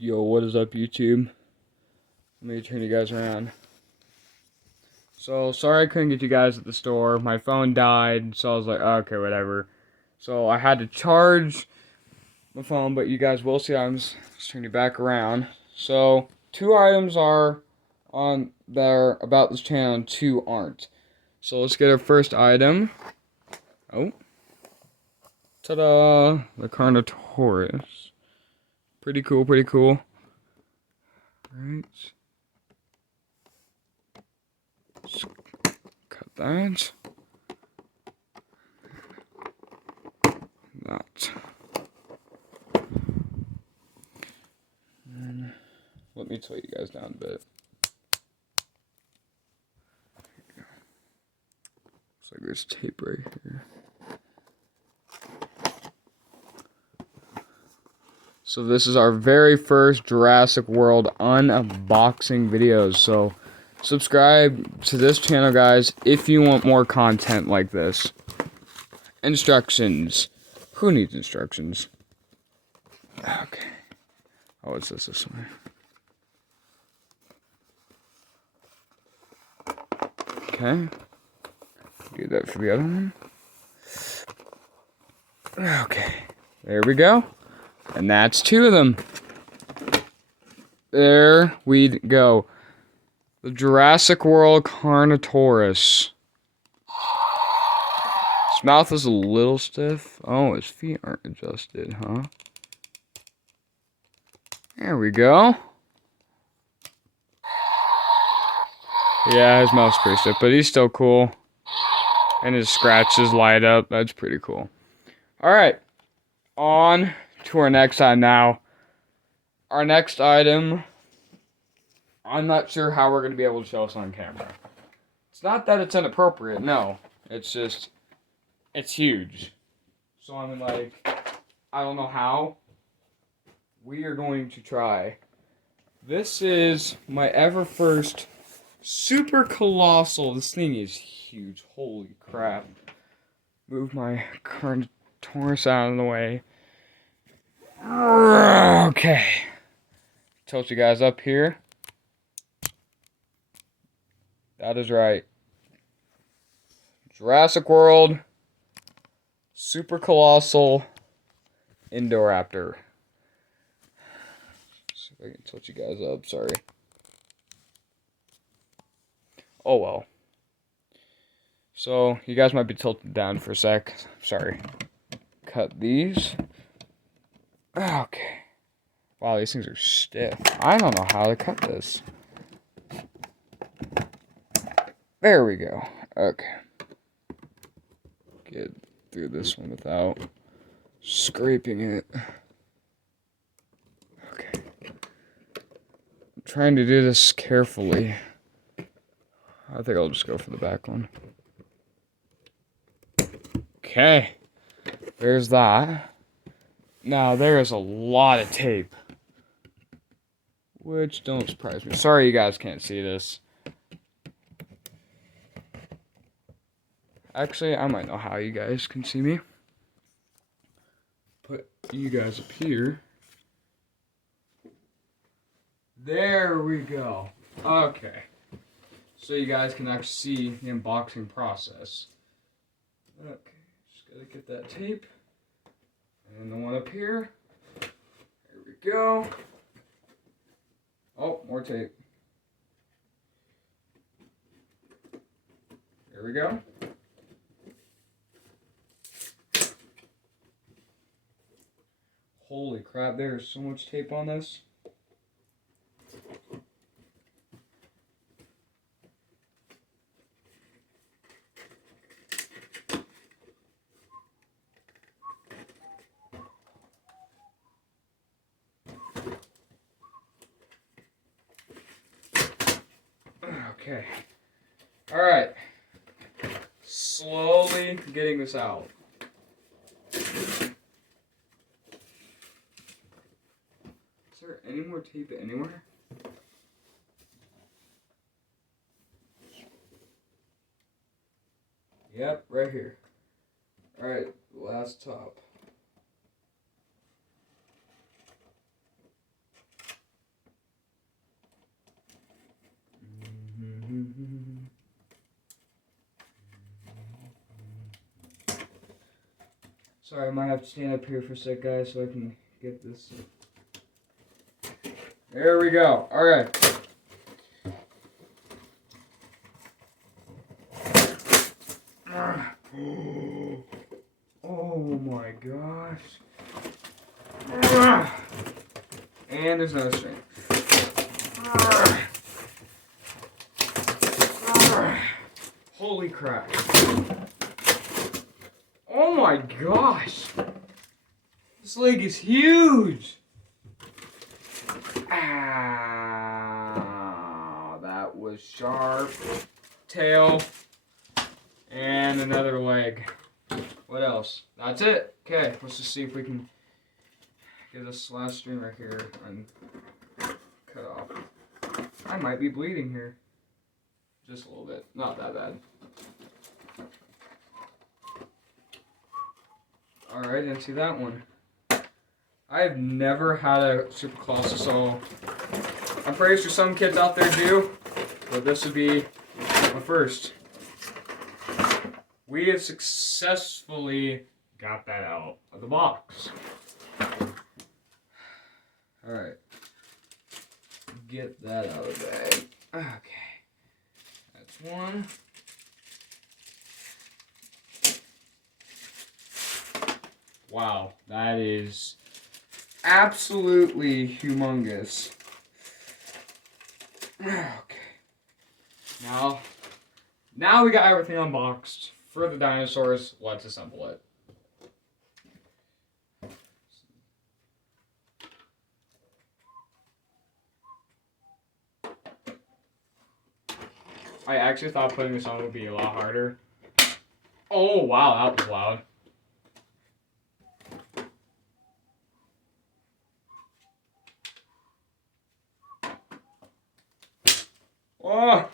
Yo, what is up, YouTube? Let me turn you guys around. So, sorry I couldn't get you guys at the store. My phone died, so I was like, okay, whatever. So, I had to charge my phone, but you guys will see I'm just turning you back around. So, 2 items are on there about this channel, and 2 aren't. So, let's get our first item. Oh. Ta-da! The Carnotaurus. Pretty cool, pretty cool. Alright. Cut that. That. And let me slow you guys down a bit. Looks like there's tape right here. So this is our very first Jurassic World unboxing videos. So subscribe to this channel, guys, if you want more content like this. Instructions. Who needs instructions? Okay. Oh, it's this way. Okay. Do that for the other one. Okay. There we go. And that's 2 of them. There we go. The Jurassic World Carnotaurus. His mouth is a little stiff. Oh, his feet aren't adjusted, huh? There we go. Yeah, his mouth's pretty stiff, but he's still cool. And his scratches light up. That's pretty cool. Alright. On to our next item now. Our next item, I'm not sure how we're going to be able to show this on camera. It's not that it's inappropriate, no. It's just, it's huge. So I'm like, I don't know how. We are going to try. This is my ever first super colossal. This thing is huge. Holy crap. Move my Carnotaurus out of the way. Okay. Tilt you guys up here. That is right. Jurassic World Super Colossal Indoraptor. See if I can tilt you guys up, sorry. Oh well. So, you guys might be tilted down for a sec. Sorry. Cut these. Okay. Wow, these things are stiff. I don't know how to cut this. There we go. Okay. Get through this one without scraping it. Okay. I'm trying to do this carefully. I think I'll just go for the back one. Okay. There's that. Now, there is a lot of tape. Which don't surprise me. Sorry you guys can't see this. Actually, I might know how you guys can see me. Put you guys up here. There we go. Okay. So you guys can actually see the unboxing process. Okay, just gotta get that tape. And the one up here. There we go. Oh, more tape. There we go. Holy crap, there is so much tape on this. Okay. Alright. Slowly getting this out. Is there any more tape anywhere? Yep, right here. Alright, last top. Sorry, I might have to stand up here for a sec, guys, so I can get this. There we go. All right. Oh my gosh. And there's no string. Holy crap. Oh my gosh. This leg is huge. Ah, that was sharp. Tail. And another leg. What else? That's it. Okay, let's just see if we can get this last string right here and cut off. I might be bleeding here. Just a little bit. Not that bad. Alright, didn't see that one. I've never had a super colossus solo. I'm pretty sure some kids out there do, but this would be my first. We have successfully got that out of the box. Alright. Get that out of the bag. Okay. That's one. Wow, that is absolutely humongous. Okay. Now we got everything unboxed. For the dinosaurs, let's assemble it. I actually thought putting this on would be a lot harder. Oh, wow, that was loud. Oh!